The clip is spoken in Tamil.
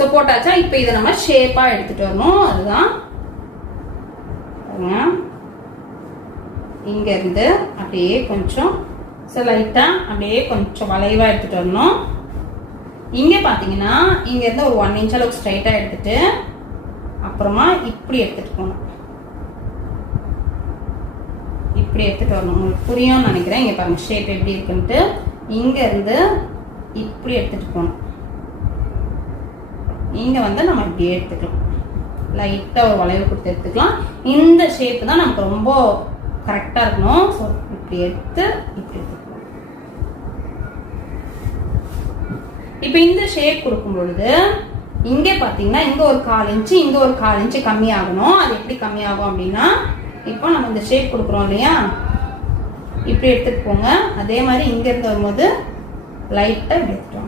ஸோ போட்டாச்சா. இப்போ இதை நம்ம ஷேப்பா எடுத்துட்டு வரணும். அதுதான் இங்க இருந்து அப்படியே கொஞ்சம் லைட்டா அப்படியே கொஞ்சம் வளைவா எடுத்துட்டு வரணும். இங்க பாத்தீங்கன்னா இங்க இருந்து ஒரு 1 இன்ச் அளவுக்கு ஸ்ட்ரைட்டா எடுத்துட்டு அப்புறமா இப்படி எடுத்துட்டு போகணும். இப்படி எடுத்துட்டு வரணும். உங்களுக்கு புரியும்னு நினைக்கிறேன். இங்க பாருங்க ஷேப் எப்படி இருக்குன்ட்டு. இங்க இருந்து இப்படி எடுத்துட்டு போகணும். இங்க வந்து நம்ம இப்படி எடுத்துக்கலாம். லைட்டா ஒரு வளைவு கொடுத்து எடுத்துக்கலாம். இந்த ஷேப் தான் நமக்கு ரொம்ப கரெக்டா இருக்கணும். ஸோ இப்படி எடுத்து இப்படி எடுத்துக்கலாம். இப்ப இந்த ஷேப் கொடுக்கும் பொழுது இங்க பாத்தீங்கன்னா இங்க ஒரு 1/4 இன்ச்சு இங்க ஒரு 1/4 இன்ச்சு கம்மி ஆகணும். அது எப்படி கம்மி ஆகும் அப்படின்னா, இப்போ நம்ம இந்த ஷேப் கொடுக்குறோம் இல்லையா, இப்படி எடுத்துட்டு போங்க. அதே மாதிரி இங்க இருந்து வரும்போது லைட்டா இப்படி எடுத்துட்டு